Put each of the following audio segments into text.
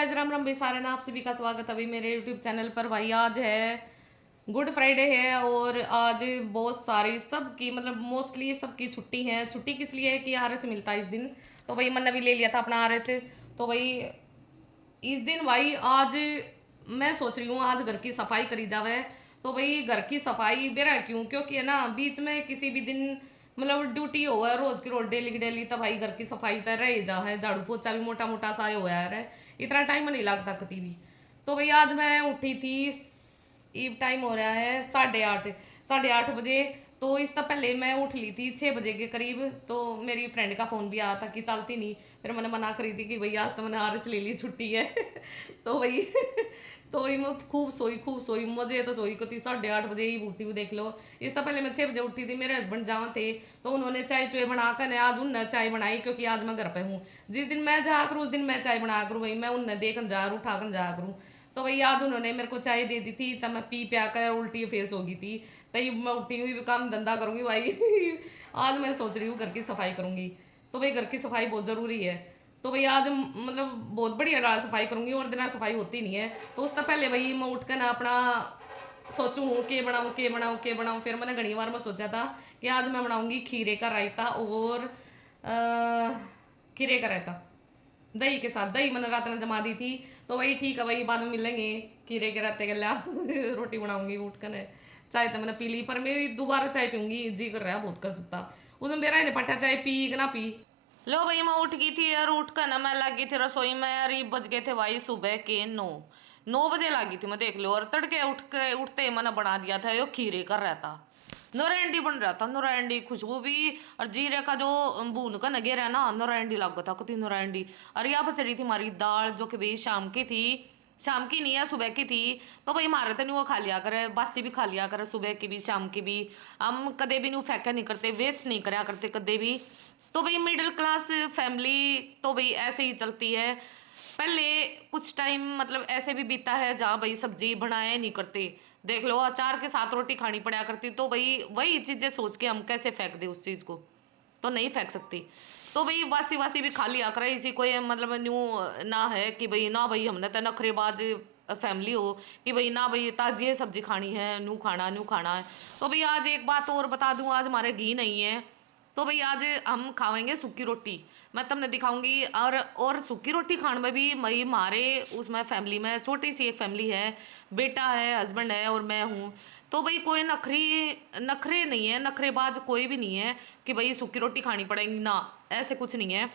Guys, Ram Ram बेसारे ना, आप सभी का स्वागत है अभी मेरे यूट्यूब चैनल पर। भाई आज है गुड फ्राइडे है और आज बहुत सारी सबकी मतलब मोस्टली सबकी छुट्टी है। छुट्टी किस लिए है कि आरएच मिलता है इस दिन। तो भाई मैंने भी ले लिया था अपना आरएच। तो भाई इस दिन भाई आज मैं सोच रही हूँ आज घर की सफाई करी जावे। तो भाई घर की सफाई बेरा क्यों, क्योंकि है ना बीच में किसी भी दिन मतलब ड्यूटी हो है रोज की रोज डेली की डेली, तब भाई घर की सफाई तो रह जा है, झाड़ू पोछा भी मोटा मोटा सा हो यार है, इतना टाइम नहीं लगता कभी भी। तो भाई आज मैं उठी थी, ईव टाइम हो रहा है 8:30, 8:30 बजे। तो इससे पहले मैं उठ ली थी 6 बजे के करीब। तो मेरी फ्रेंड का फ़ोन भी आया था कि चलती नहीं, फिर मैंने मना करी थी कि भाई आज तो मैंने आरच ले ली, छुट्टी है। तो भाई तो वही मैं खूब सोई मजे तो सोई को थी 8:30 बजे ही उठी हूँ देख लो। इससे पहले मैं 6 बजे उठी थी, मेरे हस्बैंड जहाँ थे तो उन्होंने चाय चुए बना कर आज उनने चाय बनाई, क्योंकि आज मैं घर पे हूँ। जिस दिन मैं जा करूँ उस दिन मैं चाय बना करूँ, भाई मैं उनने देखन जा करूँ उठा कर जा करूँ। तो वही आज उन्होंने मेरे को चाय दे दी थी, तब मैं पी प्या कर उल्टी फिर सो गई थी। तभी मैं उठी हुई काम धंधा करूँगी भाई। आज मैं सोच रही हूँ घर की सफाई करूँगी। तो भाई घर की सफाई बहुत ज़रूरी है। तो भाई आज मतलब बहुत बढ़िया सफाई करूँगी और दिन सफाई होती नहीं है। तो उससे पहले भाई मैं उठ कर ना अपना सोचूँ हूँ के बनाऊँ के बनाऊँ के बनाऊँ। फिर मैंने घनी बार मैं सोचा था कि आज मैं बनाऊँगी खीरे का रायता और खीरे का रायता दही के साथ। दही मैंने रात में जमा दी थी। तो वही ठीक है भाई, बाद में मिलेंगे खीरे के रहते के लिए। रोटी बनाऊंगी उठ कर। चाय तो मैंने पी ली, पर मैं दोबारा चाय पीऊंगी, जी कर रहा है बहुत का सुता। उसमें मेरा ही नहीं पट्टा चाय पी कि ना पी। लो भाई मैं उठ गई थी और उठ कर ना मैं लग गई थी रसोई में। और ये बज गए थे भाई सुबह के 9 9 बजे लगी थी मैं देख लो। और तड़के उठते ही मैंने बना दिया था यो खीरे का रहता। नौरंडी बन रहा था, नौरंडी खुशबू भी। और जीरे का जो भून का नगे रहा ना, नौरंडी लग था कति नौरंडी। और यहाँ पर चढ़ी थी हमारी दाल जो कि भाई शाम की थी, शाम की नहीं है सुबह की थी। तो भाई हमारे तो नहीं वो खा लिया करे, बासी भी खा लिया करे, सुबह की भी शाम की भी। हम कदे भी नहीं फेंका नहीं करते, वेस्ट नहीं करा करते कदे भी। तो भाई मिडिल क्लास फैमिली तो भाई ऐसे ही चलती है। पहले कुछ टाइम मतलब ऐसे भी बीता है जहाँ भाई सब्जी बनाए नहीं करते। देख लो अचार के साथ रोटी खानी पड़ा करती, तो भाई वही चीजें सोच के हम कैसे फेंक दे उस चीज को, तो नहीं फेंक सकती। तो भाई वासी वासी भी खा लिया करे, इसी कोई मतलब न्यू ना है कि भाई ना भाई हमने तो नखरेबाज फैमिली हो कि भाई ना भाई ताजी ये सब्जी खानी है, नू खाना नू खाना है। तो भाई आज एक बात और बता दूं, आज हमारे घी नहीं है। तो भाई आज हम खावेंगे सूखी रोटी। मैं तुमने दिखाऊंगी। और सूखी रोटी खाने में भी मई हमारे उसमें फैमिली में छोटी सी एक फैमिली है, बेटा है, हस्बैंड है और मैं हूँ। तो भाई कोई नखरे नहीं है, नखरेबाज कोई भी नहीं है कि भाई सूखी रोटी खानी पड़ेगी ना, ऐसे कुछ नहीं है।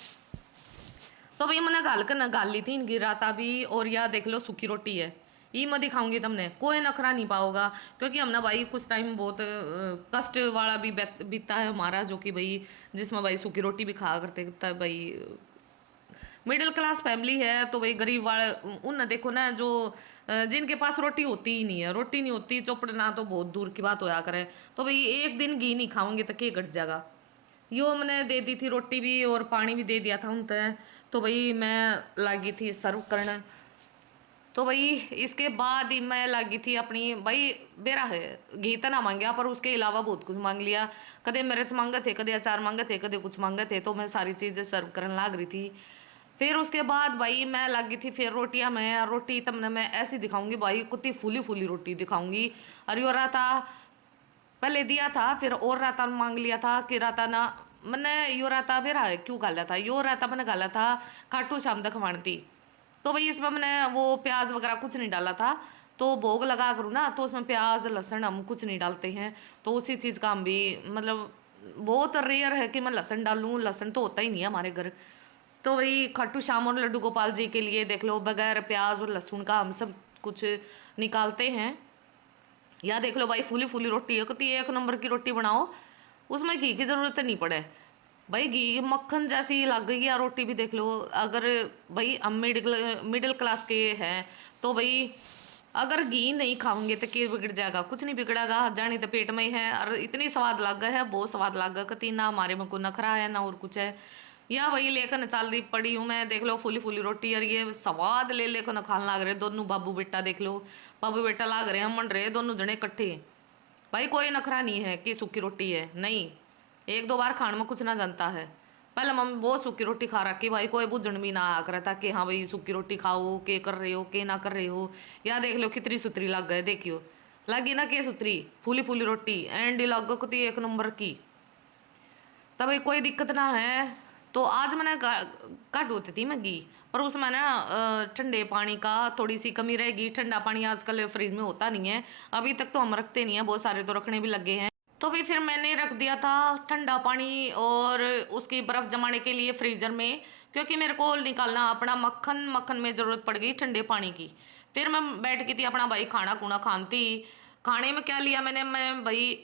तो भाई मैंने गाल ली थी गिराता भी। और यह देख लो सूखी रोटी है, ये मैं दिखाऊंगी तुमने, कोई नखरा नहीं पाओगा। क्योंकि हमने भाई कुछ टाइम बहुत कष्ट वाला भी बीता है हमारा, जो कि भाई जिसमें भाई सूखी रोटी भी खा करते तब भाई मिडिल क्लास फैमिली है। तो भाई गरीब वाले उन देखो ना जो जिनके पास रोटी होती ही नहीं है, रोटी नहीं होती चौपड़ना तो बहुत दूर की बात होया करे। तो भाई एक दिन घी नहीं खाओगे तो क्या घट जाएगा। यो मैंने दे दी थी रोटी भी और पानी भी दे दिया था उन तय। तो भाई मैं लगी थी सर्व करने। तो भाई इसके बाद ही मैं लगी थी अपनी भाई बेरा है, घी तो ना मांगया पर उसके अलावा बहुत कुछ मांग लिया। कदे मिर्च मांगे थे, कदे अचार मांगे थे, कदे कुछ मांगे थे, तो मैं सारी चीजें सर्व करने लग रही थी। फिर उसके बाद भाई मैं लगी थी फिर रोटियां में। रोटी तमने मैं ऐसी दिखाऊंगी भाई, कुत्ती फूली फूली रोटी दिखाऊंगी। और यो रहा था पहले दिया था, फिर और राता मांग लिया था कि राता ना मैंने यो राता भी रहा क्यों गाला था, यो राता मैंने गाला था खाटू श्याम दख मानती। तो भाई इसमें मैंने वो प्याज वगैरह कुछ नहीं डाला था। तो भोग लगा करूँ ना तो उसमें प्याज लहसुन हम कुछ नहीं डालते हैं। तो उसी चीज़ का हम भी मतलब बहुत रेयर है कि मैं लहसुन डालूँ, लहसुन तो होता ही नहीं है हमारे घर। तो वही खाटू श्याम और लड्डू गोपाल जी के लिए देख लो बगैर प्याज और लहसुन का हम सब कुछ निकालते हैं। या देख लो भाई फूली फूली रोटी है, कति एक नंबर की रोटी बनाओ, उसमें घी की जरूरत नहीं पड़े। भाई घी मक्खन जैसी लग गई है रोटी भी देख लो। अगर भाई हम मिडिल मिडिल क्लास के हैं तो भाई अगर घी नहीं खाओगे तो क्या बिगड़ जाएगा, कुछ नहीं बिगड़ेगा, जानी तो पेट में ही है। और इतनी स्वाद लग गया है, बहुत स्वाद लग गया, कति ना हमारे में को नखरा है ना और कुछ है। या वही लेकर चल रही पड़ी हूँ मैं देख लो फूली फूली रोटी। और ये स्वाद ले लेकर न खाने लग रहे दोनों बाबू बेटा देख लो, बाबू बेटा लाग रहे हम मन रहे दोनों जने इकट्ठे। भाई कोई नखरा नहीं है कि सूखी रोटी है, नहीं, एक दो बार खाने में कुछ ना जानता है। पहले मम्मी बहुत सूखी रोटी खा रखी भाई, कोई बुझन भी ना आया करे था कि हाँ भाई सूखी रोटी खाओ, के कर रहे हो के ना कर रहे हो। या देख लो कितनी सुतरी लग गए, देखियो लगी ना के सुतरी, फूली फूली रोटी एंड लग गई एक नंबर की। तब भाई कोई दिक्कत ना है। तो आज मैंने काट होती थी मैगी, पर उसमें ना ठंडे पानी का थोड़ी सी कमी रहेगी। ठंडा पानी आजकल फ्रिज में होता नहीं है, अभी तक तो हम रखते नहीं है, बहुत सारे तो रखने भी लगे हैं। तो भी फिर मैंने रख दिया था ठंडा पानी और उसकी बर्फ जमाने के लिए फ्रीजर में, क्योंकि मेरे को निकालना अपना मक्खन, मक्खन में जरूरत पड़ गई ठंडे पानी की। फिर मैं बैठ गई थी अपना भाई खाना खुना खानती। खाने में क्या लिया मैंने, मैं भाई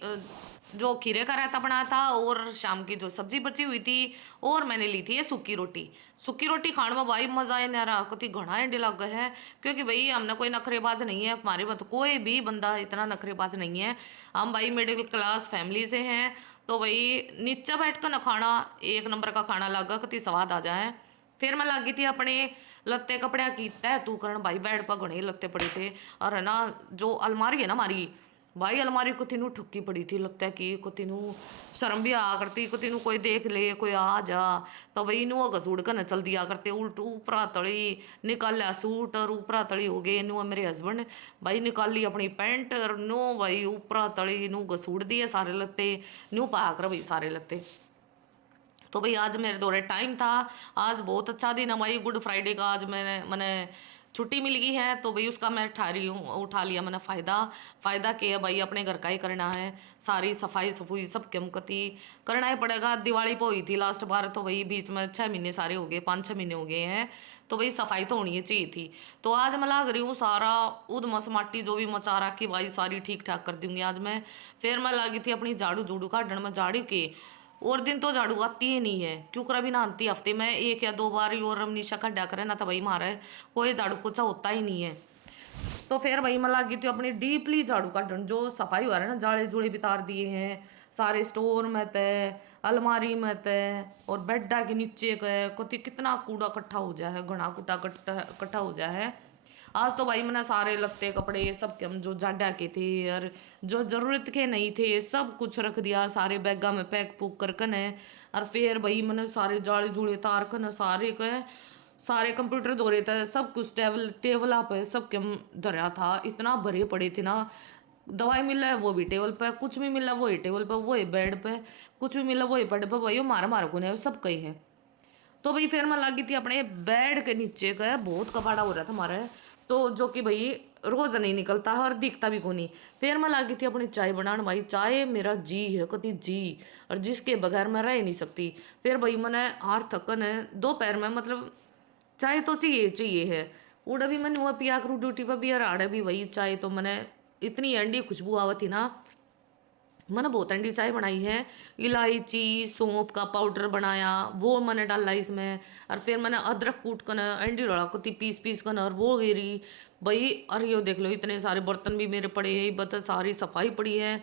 जो खीरे का रायता बनाया था और शाम की जो सब्जी बची हुई थी, और मैंने ली थी ये सूखी रोटी। सूखी रोटी खाने में भाई मजा ही नहीं रहा, कति घना एंडी लग गए है। क्योंकि भाई हमने कोई नखरेबाज नहीं है, हमारे में तो कोई भी बंदा इतना नखरेबाज नहीं है। हम भाई मिडिल क्लास फैमिली से हैं, तो भाई नीचे बैठ कर ना खाना एक नंबर का खाना लगा, कति स्वाद आ जाए। फिर मैं लगी थी अपने लत्ते कपड़े की तय तू करण भाई, बेड पर घने लत्ते पड़े थे। और है ना जो अलमारी है ना हमारी भाई, अलमारी को तीनों ठुक्की पड़ी थी लत्ते की, को तीनों शर्म भी आ करती, को तीनों कोई देख ले कोई आ जा तो भाई नु घसूड़ कर न चल दिया करते उल्ट ऊपरा तड़ी। निकाल लिया सूट और ऊपरा तड़ी हो गए नु, मेरे हस्बैंड भाई निकाल ली अपनी पैंट और नो भाई ऊपरा तड़ी नु घसूड़ दिए सारे लत्ते, न्यू पा कर भाई सारे लत्ते। तो भाई आज मेरे दौरे टाइम था, आज बहुत अच्छा दिन है भाई, गुड फ्राइडे का आज मैंने छुट्टी मिल गई है, तो भाई उसका मैं उठा लिया मैंने फ़ायदा। फ़ायदा क्या है भाई, अपने घर का ही करना है, सारी सफाई सफुई सब कमकती करना ही पड़ेगा। दिवाली पे हुई थी लास्ट बार, तो भाई बीच में 6 महीने सारे हो गए, 5-6 महीने हो गए हैं, तो भाई सफाई तो होनी चाहिए थी। तो आज मैं लग रही हूँ सारा उधमस माटी जो भी मचा रखी भाई सारी ठीक ठाक कर दूंगी आज मैं। फिर मैं लगी थी अपनी झाड़ू झूड़ू काटने में, झाड़ू के और दिन तो झाड़ू आती ही नहीं है, क्यों कर भी ना आती, हफ्ते में 1 या 2 बार ही और रमनीशा खड्डा करे ना, तो भाई मारे कोई झाड़ू पोछा होता ही नहीं है। तो फिर भाई मैं लगी थी अपनी डीपली झाड़ू काटन, जो सफाई हो रहा है ना, जाले जुड़े बितार दिए हैं सारे स्टोर में तय, अलमारी में तय, और बेडा के नीचे गए कति कितना कूड़ा इकट्ठा हो जाए है, घना कूड़ा इकट्ठा हो जाए है। आज तो भाई मैंने सारे लत्ते कपड़े सब के जो जाडा के थे और जो जरूरत के नहीं थे सब कुछ रख दिया सारे बैगा में पैक पुक कर कन है। और फिर भाई मैंने सारे जाले जुड़े तार कन सारे के सारे कंप्यूटर धो रहे थे, सब कुछ टेबल पे सब के धरा था, इतना भरे पड़े थे ना। दवाई मिला है वो भी टेबल पे, कुछ भी मिला वही टेबल पे, वही बेड पे, कुछ भी मिला वही बेड पे, भाई मारा मारा को नहीं सब कही है। तो भाई फिर मैं लगी थी अपने बेड के नीचे का, बहुत कबाड़ा हो रहा था हमारा, तो जो कि भाई रोज नहीं निकलता है और दिखता भी को नहीं। फिर मैं लगी थी अपनी चाय बनाने, भाई चाय मेरा जी है कति जी, और जिसके बगैर मैं रह ही नहीं सकती। फिर भाई मैंने हार थकन है दोपहर में, मतलब चाय तो चाहिए चाहिए है। उड़ा भी मैंने वो पिया करूँ ड्यूटी पर भी, और आड़े भी वही चाय, तो मैंने इतनी अंडी खुशबू आवती ना, मैंने बहुत ठंडी चाय बनाई है। इलायची सौंफ का पाउडर बनाया वो मैंने डाला इसमें, और फिर मैंने अदरक कूट कर एंडी डला को पीस पीस कर और वो गिरी भाई। अरे यो देख लो इतने सारे बर्तन भी मेरे पड़े हैं, बता सारी सफाई पड़ी है।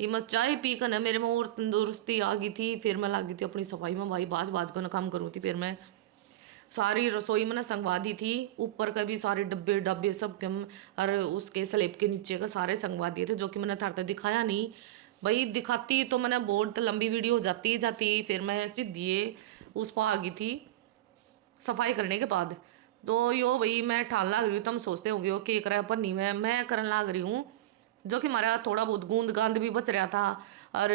ये मैं चाय पी कर ना मेरे में और तंदुरुस्ती आ गई थी। फिर मैं लगी थी अपनी सफाई में भाई, बाज बाज कर काम करूँ थी। फिर मैं सारी रसोई मैंने संगवा दी थी, ऊपर का भी सारे डब्बे डब्बे सब कम, और उसके स्लेब के नीचे का सारे संगवा दिए थे, जो कि मैंने थारते दिखाया नहीं। भाई दिखाती तो मैंने बहुत लंबी वीडियो हो जाती। फिर मैं सीधी उस पर आ गई थी सफाई करने के बाद। तो यो भाई मैं ठान लाग रही हूँ, तुम सोचते होंगे हो कि कर पन्नी में मैं करने लाग रही हूँ, जो कि हमारा थोड़ा बहुत गूंद गांद भी बच रहा था। और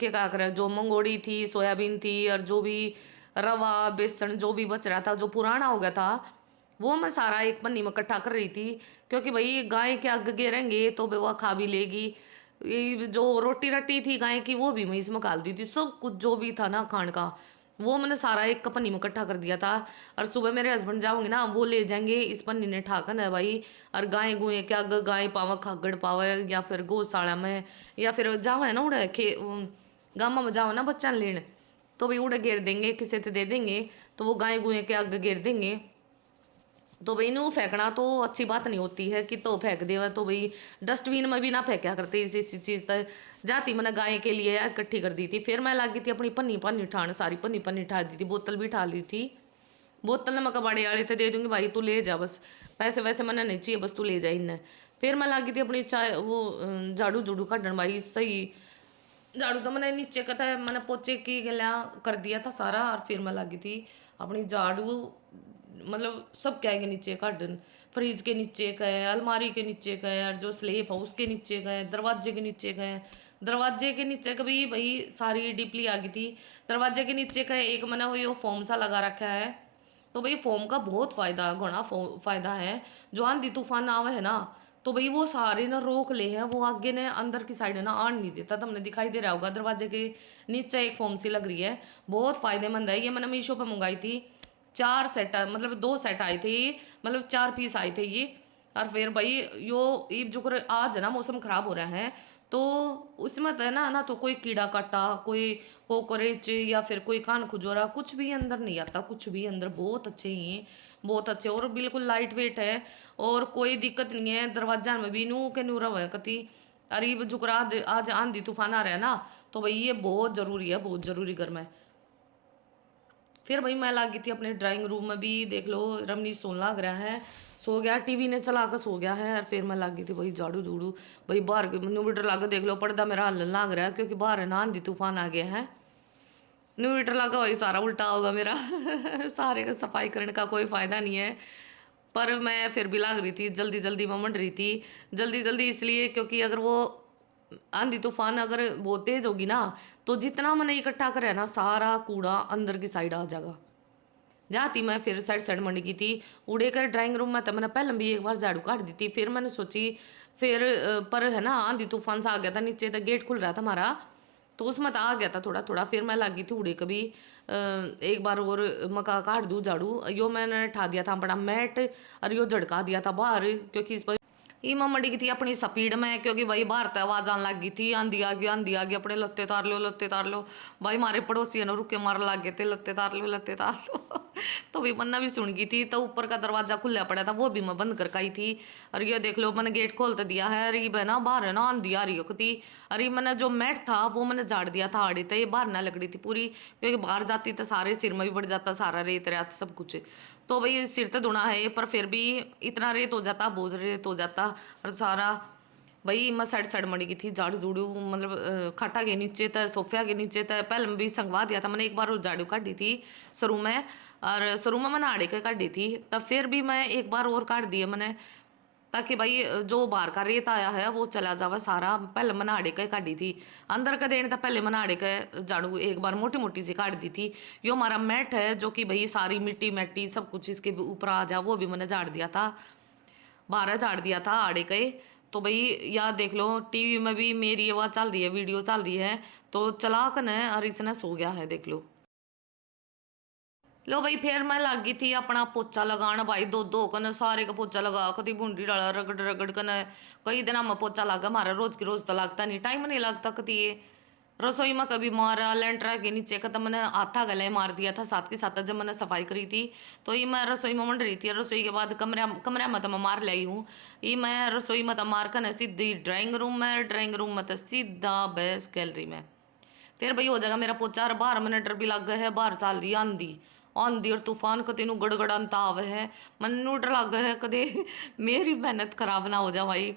क्या करे, जो मंगोड़ी थी सोयाबीन थी और जो भी रवा बेसन जो भी बच रहा था जो पुराना हो गया था, वो मैं सारा एक पन्नी में इकट्ठा कर रही थी। क्योंकि भाई गाय के आगे गिरेंगे तो वो खा भी लेगी। ये जो रोटी रटी थी गाय की वो भी मैं इसमें डाल दी थी, सब कुछ जो भी था ना खान का वो मैंने सारा एक पन्नी में इकट्ठा कर दिया था। और सुबह मेरे हस्बैंड जाओगे ना वो ले जाएंगे इस पन्नी ने ठाकन है भाई। और गाय गुए क्या गाय पावा खागड़ पावे, या फिर गौशाला में, या फिर जाओ है ना उड़े गामा में जाओ ना बच्चा लेने, तो भाई उड़े घेर देंगे किसी से दे देंगे, तो वो गाय गुए के आगे घेर देंगे। तो भाई इन्हें फेंकना तो अच्छी बात नहीं होती है कि तो फेंक देवा, तो भाई डस्टबिन में भी ना फेंका करते इसी चीज़ तक जाती मैंने गाय के लिए इकट्ठी कर दी थी। फिर मैं लगी थी अपनी पन्नी पन्नी ठाण, सारी पन्नी पन्नी ठा दी थी, बोतल भी ठा ली थी। बोतल मैं कबाड़े वाले थे दे दूंगी भाई तू ले जा बस, पैसे वैसे मैंने नहीं चाहिए बस तू ले जा इन्हें। फिर मैं लगी थी अपनी चाय वो झाड़ू झूड़ू काटन भाई, सही झाड़ू तो मैंने नीचे का था, मैंने पोचे की गला कर दिया था सारा, और फिर मैं लगी थी अपनी झाड़ू, मतलब सब क्या के नीचे काटन, फ्रिज के नीचे का है, अलमारी के नीचे का है, और जो स्लेब है उसके नीचे का है, दरवाजे के नीचे का है। दरवाजे के नीचे का भी भाई सारी डीपली आ गई थी। दरवाजे के नीचे का एक मैंने वो फोम सा लगा रखा है, तो भाई फोम का बहुत फायदा, घना फायदा है। जो आंधी तूफान आवे है ना, तो भाई वो सारे ना रोक ले हैं, वो आगे ने अंदर की साइड है ना आन नहीं देता। तुमने दिखाई दे रहा होगा दरवाजे के नीचे एक फोम सी लग रही है, बहुत फायदेमंद है। ये मैंने मीशो पे मंगाई थी, 4 सेट, मतलब 2 सेट आए थे ये, मतलब 4 पीस आए थे ये। और फिर भाई यो ये जो आज है ना मौसम खराब हो रहा है, तो उसमें तो है ना तो कोई कीड़ा काटा, कोई कोकरेच या फिर कोई कान खुजोरा, कुछ भी अंदर नहीं आता, कुछ भी अंदर। बहुत अच्छे ही हैं, बहुत अच्छे, और बिल्कुल लाइट वेट है, और कोई दिक्कत नहीं है। दरवाजा में भी नू के नूरा हुआ है कति। अरे जो आज आंधी तूफान आ रहा है ना, तो भाई ये बहुत ज़रूरी है, बहुत ज़रूरी घर में। फिर भाई मैं लगी थी अपने ड्राइंग रूम में भी, देख लो रमनीश सोन लग रहा है, सो गया, टीवी ने चला कर सो गया है। और फिर मैं लगी थी भाई झाड़ू झूड़ू, भाई बाहर इन्वर्टर लगा, देख लो पर्दा मेरा हल्लन लग रहा है, क्योंकि बाहर है ना आंधी तूफान आ गया है। इन्वर्टर लगा वही सारा उल्टा होगा मेरा सारे का सफाई करने का कोई फ़ायदा नहीं है। पर मैं फिर भी लग रही थी, जल्दी जल्दी में मंड रही थी, जल्दी जल्दी इसलिए क्योंकि अगर वो आंधी तूफान अगर बहुत तेज होगी ना, तो जितना मैंने इकट्ठा करा है ना सारा कूड़ा अंदर की साइड आ जाएगा। जाती मैं फिर साइड साइड मंडी की थी, उड़े कर ड्राइंग रूम में, तो मैंने पहले भी एक बार झाड़ू काट दी थी। फिर मैंने सोची, फिर पर है ना आंधी तूफान सा आ गया था, नीचे तक गेट खुल रहा था हमारा, तो उसमें तो आ गया था थोड़ा थोड़ा। फिर मैं लगी थी उड़े कभी एक बार और मका काट दूँ झाड़ू, यो मैंने ठा दिया था बड़ा मैट, और यो झड़का दिया था बाहर, क्योंकि इस पर ईमा मंडी की थी अपनी स्पीड में, क्योंकि भाई बाहर तो आवाज आने लग गई थी, आंधी आ गई, आंधी आ गई, अपने लत्ते तार लो, लत्ते तार लो। भाई हमारे पड़ोसी है ना रुके मार लग गए थे, लत्ते तार लो, लत्ते तार लो तो भी मन्ना भी सुन गई थी, तो ऊपर का दरवाजा खुला पड़ा था, वो भी मैं बंद कर आई थी। और ये देख लो मैंने गेट खोल तो दिया है, अरे है ना बाहर है ना आंधी आ रही होती। अरे मैंने जो मैट था वो मैंने झाड़ दिया था आड़े, तो ये बाहर ना लग रही थी पूरी, क्योंकि बाहर जाती तो सारे सिर में भी बढ़ जाता, सारा रेत रेत सब कुछ। तो भाई सिर तो धोना है, पर फिर भी इतना रेत हो जाता, बहुत रेत हो जाता। और सारा भाई मैं साइड साइड मड़ी की थी झाड़ू झूड़ू, मतलब खाटा के नीचे था, सोफिया के नीचे था, पहले मैं भी संगवा दिया था मैंने एक बार, झाड़ू काटी थी शुरू में, और शुरू में मैंने आड़े के काटी थी, तब फिर भी मैं एक बार और काट दिए मैंने, ताकि भाई जो बाहर का रेत आया है वो चला जावे सारा। पहले मैंने आड़े के काटी थी, अंदर का देने था पहले मैंने आड़े के झाड़ू एक बार मोटी मोटी सी काट दी थी। यो हमारा मैट है, जो कि भाई सारी मिट्टी मैट्टी सब कुछ इसके ऊपर आ जा, वो भी मैंने झाड़ दिया था, 12 झाड़ दिया था आड़े के। तो भाई यार देख लो टीवी में भी मेरी आवाज चल रही है, वीडियो चल रही है, तो चला कर न और इसने सो गया है, देख लो भाई। फिर मैं लगी थी अपना पोचा लगाना भाई, दो दो कन सारे का पोचा लगा, कभी बूंदी डाला रगड़ रगड़ कन, कई दिन में पोचा लगा, हमारा रोज की रोज तो लगता नहीं, टाइम नहीं लगता कति ये। रसोई में कभी मारा, लेंटर के नीचे का तो मैंने आथा गले मार दिया था साथ के साथ, जब मैंने सफाई करी थी। तो ये मैं रसोई में मंड रही थी, रसोई के बाद कमरे कमरे में तो मैं मार लाई हूँ, ये मैं रसोई में तो मार कर सीधी ड्राइंग रूम में, ड्राइंग रूम में तो सीधा बेस गैलरी में। फिर भाई हो जाएगा मेरा पोचा, और 12 मिनट भी लग गए है, बाहर चल रही आंधी, आंधी और तूफान कते नु गड़गड़ाता आवे है, मन डर लग है कदे मेरी मेहनत खराब ना हो जा भाई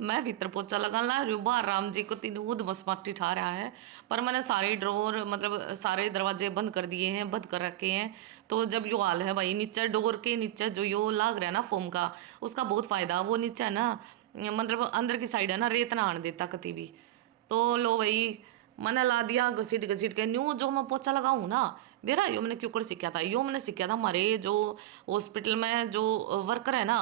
मैं भीतर पोचा लगाने ला रही हूँ, बाहर राम जी को तीन ऊद मसमाटी ठा रहा है। पर मैंने सारे ड्रोर मतलब सारे दरवाजे बंद कर दिए हैं, बंद कर रखे हैं। तो जब यो हाल है भाई, नीचे डोर के नीचे जो यो लाग रहा है ना फोम का, उसका बहुत फायदा, वो नीचे है ना, मतलब अंदर की साइड है ना रेत ना आने देता कति भी। तो लो भाई मैंने ला दिया घसीट घसीट के न्यू, जो मैं पोछा लगाऊं ना, मेरा यो मैंने क्यों कर सीखा था, यो मैंने सीखा था हमारे जो हॉस्पिटल में जो वर्कर है ना,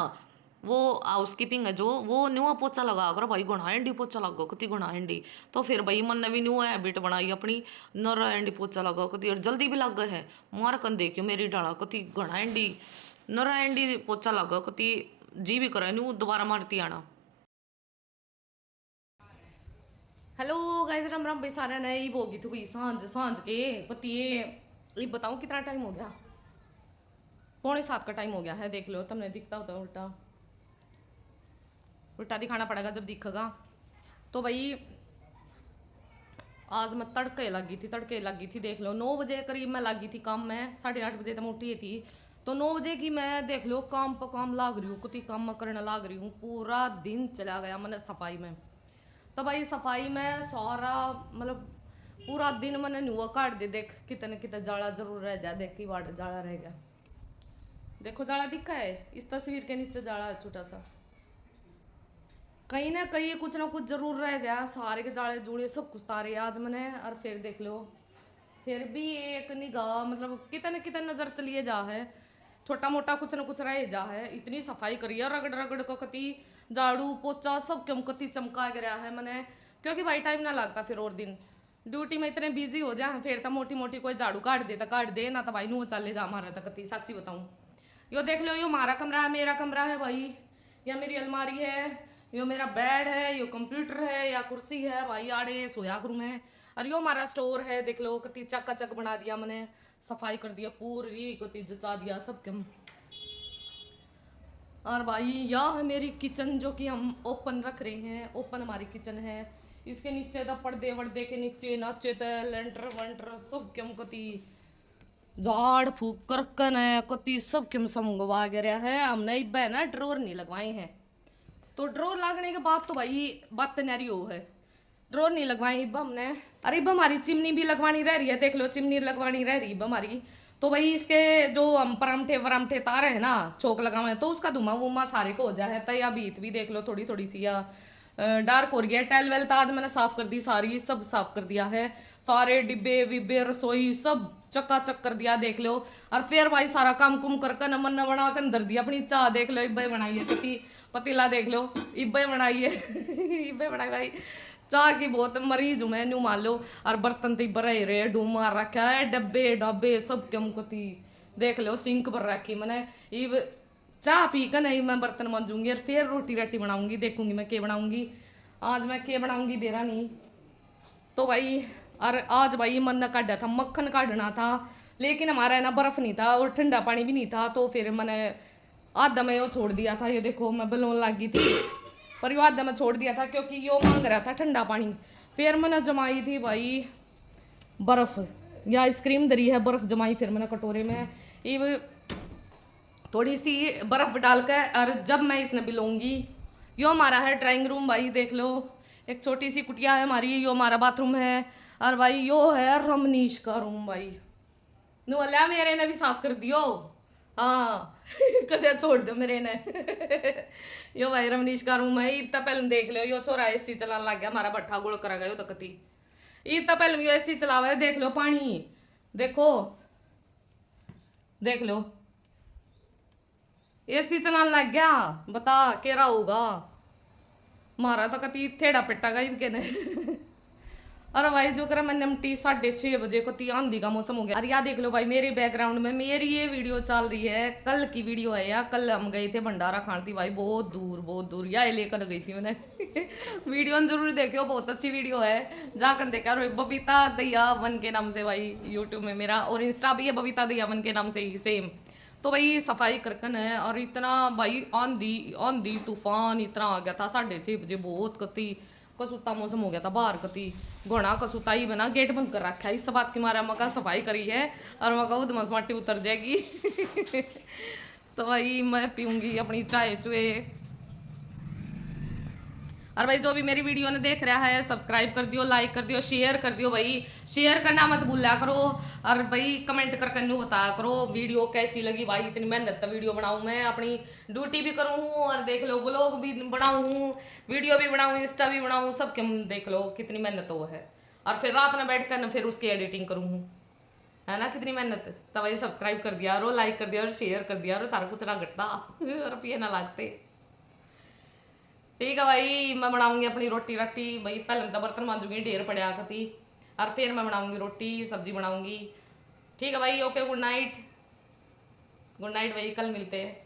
वो हाउस कीपिंग है जो, वो न्यू पोछा लगा कर भाई गुणा एंडी पोछा लगो कति गुणा एंडी। तो फिर भाई मन ने भी न्यू हैबिट बनाई अपनी, नर एंडी पोछा लगा कति, और जल्दी भी लग गए है, मार कन देखियो मेरी डाला कति घना एंडी, नर एंडी पोछा लगा कति, जी भी करे न्यू दोबारा मारती आना। हेलो गाइस, राम राम भाई सारे ने ही होगी थी भाई सांझ सांझ के पति ये बताऊं कितना टाइम हो गया, 6:45 का टाइम हो गया है, देख लो तुमने दिखता होता उल्टा उल्टा दिखाना पड़ेगा जब दिखेगा। तो भाई आज मैं तड़के लगी थी देख लो, 9 बजे करीब मैं लगी थी काम में, 8:30 बजे तक उठी थी। तो 9 बजे की मैं देख लो काम पर काम लाग रही हूँ, कुछ काम में करने लाग रही हूँ, पूरा दिन चला गया मैंने सफाई में। तो भाई सफाई में सारा मतलब पूरा दिन मैंने नुआ काट दे। देख कितने कितने जाड़ा जरूर रह जाए। देख की वाट जाड़ा रह गया। देखो जाड़ा दिखा है इस तस्वीर के नीचे, जाड़ा है छोटा सा। कहीं ना कुछ ना कुछ जरूर रह जाए। सारे के जाड़े जुड़े सब कुछ तारे आज मैंने। और फिर देख लो, फिर भी एक निगाह मतलब कितने कितने नजर चलिए जा है। छोटा मोटा कुछ ना कुछ रह जा है। इतनी सफाई करी है रगड़ रगड़ को कति झाड़ू पोचा सब क्यों कति चमका गया है मैंने। क्योंकि भाई टाइम ना लगता फिर और दिन ड्यूटी में इतने बिजी हो जाए फिर तो मोटी मोटी कोई झाड़ू काट दे ना तो भाई नू चले जा हमारा तो कति सच्ची बताऊं। यो देख लो, यो हमारा कमरा है, मेरा कमरा है भाई। या मेरी अलमारी है, यो मेरा बेड है, यो कंप्यूटर है या कुर्सी है भाई। आड़े सोया करूँ मैं। और यो हमारा स्टोर है। देख लो कति चक बना दिया मैंने। सफाई कर दिया पूरी कति जचा दिया सब कम। और भाई यह है मेरी किचन जो कि हम ओपन रख रहे हैं। ओपन हमारी किचन है। इसके नीचे तो पर्दे वर्दे के नीचे नाचे थे लेंटर वेंटर सब कम कति झाड़ फूक करकन है कति सब किम समंगवा गया है। हमने इब है ना ड्रोर नहीं लगवाए हैं। तो ड्रोर लगने के बाद तो भाई बात तैयारी हो है। ड्रोर नहीं लगवाए इब हमने। अरे इब हमारी चिमनी भी लगवानी रह रही है। देख लो चिमनी लगवानी रह रही इब हमारी। तो भाई इसके जो हम परामठे वरामठे तार है ना चौक लगावे तो उसका धुआं वुमा सारे को हो जाए। तया बीत भी देख लो थोड़ी थोड़ी सी या डार्क हो गया। टेल वेल तो आज मैंने साफ कर दी सारी, सब साफ कर दिया है। सारे डिब्बे विब्बे रसोई सब चकाचक कर दिया देख लो। और फिर भाई सारा काम कुम करके नमन बना कर अंदर दिया अपनी चाह। देख लो इब्बे बनाई है पति पतीला देख लो इब्बे बनाई है इब्बे बनाई भाई। चाह की बहुत मरीज हूँ मैं न्यू मान लो। और बर्तन तो भरे रहे डूम मार रखा है डब्बे डब्बे सब कम कती। देख लो सिंक भर रखी मैंने। इब चाह पी कर नहीं मैं बर्तन मांजूंगी और फिर रोटी राटी बनाऊंगी। देखूंगी मैं क्या बनाऊंगी आज। मैं क्या बनाऊंगी बेरा नहीं तो भाई। और आज भाई मन न काटा था मक्खन काटना था लेकिन हमारा है ना बर्फ नहीं था और ठंडा पानी भी नहीं था। तो फिर मैंने आधा में वो छोड़ दिया था। ये देखो मैं बलोन लग गई थी पर यो आधा में छोड़ दिया था क्योंकि यो मांग रहा था ठंडा पानी। फिर मैंने जमाई थी भाई बर्फ या आइसक्रीम दरी है बर्फ जमाई फिर मैंने कटोरे में। इब थोड़ी सी बर्फ डाल कर और जब मैं इसमें बिलोंगी। यो हमारा है ड्राइंग रूम भाई देख लो। एक छोटी सी कुटिया है हमारी। यो हमारा बाथरूम है। और भाई यो है रमनीश का रूम भाई। नु अल्लाह मेरे ने भी साफ कर दियो। हाँ कदे छोड़ दो मेरे ने यो भाई रमनीश का रूम है। इतना पहले देख लो यो छोरा एसी चलाने लग गया हमारा भट्ठा गोल करा गया तो कति। इतना पहले यो एसी चलावा है देख लो पानी देखो देख लो एसी चलाने लग गया। बता केरा होगा मारा तो कति थेड़ा पिट्टा गई के ने अरे भाई जो करा मैंने 6:30 बजे को आंधी का मौसम हो गया। अरे यार देख लो भाई मेरे बैकग्राउंड में मेरी ये वीडियो चल रही है। कल की वीडियो है यार। कल हम गए थे भंडारा खान थी भाई बहुत दूर या लेकर गई थी मैंने वीडियो जरूर देखियो बहुत अच्छी वीडियो है जाकर देखा। और बबीता दैया वन के नाम से भाई यूट्यूब में मेरा और इंस्टा भी है बबीता दैया वन के नाम से ही सेम। तो भाई सफाई करकन है और इतना भाई आंधी तूफान इतना आ गया था 6:30 बजे बहुत कति कसूता मौसम हो गया था बाहर कति घोड़ा कसूता ही बना गेट बंद कर रखा है। इस बात की मारा मका सफाई करी है और मका उधमस माटी उतर जाएगी तो भाई मैं पीऊंगी अपनी चाय चुए। और भाई जो भी मेरी वीडियो ने देख रहा है सब्सक्राइब कर दियो लाइक कर दियो शेयर कर दियो भाई। शेयर करना मत भूला करो और भाई कमेंट करके नू बताया करो वीडियो कैसी लगी भाई। इतनी मेहनत तो वीडियो बनाऊँ मैं अपनी ड्यूटी भी करूँ हूँ और देख लो व्लॉग भी बनाऊँ हूँ वीडियो भी बनाऊँ इंस्टा भी बनाऊँ सब देख लो कितनी मेहनत हो है। और फिर रात में बैठ कर फिर उसकी एडिटिंग करूँ हूँ है ना कितनी मेहनत। तब भाई सब्सक्राइब कर दिया और लाइक कर दिया और शेयर कर दिया और तारा कुछ ना घटता रुपये ना लागते। ठीक है भाई मैं बनाऊंगी अपनी रोटी राटी भाई। पहले तो बर्तन मांजूंगी ढेर पड़ा कती और फिर मैं बनाऊंगी रोटी सब्जी बनाऊंगी। ठीक है भाई ओके गुड नाइट भाई कल मिलते हैं।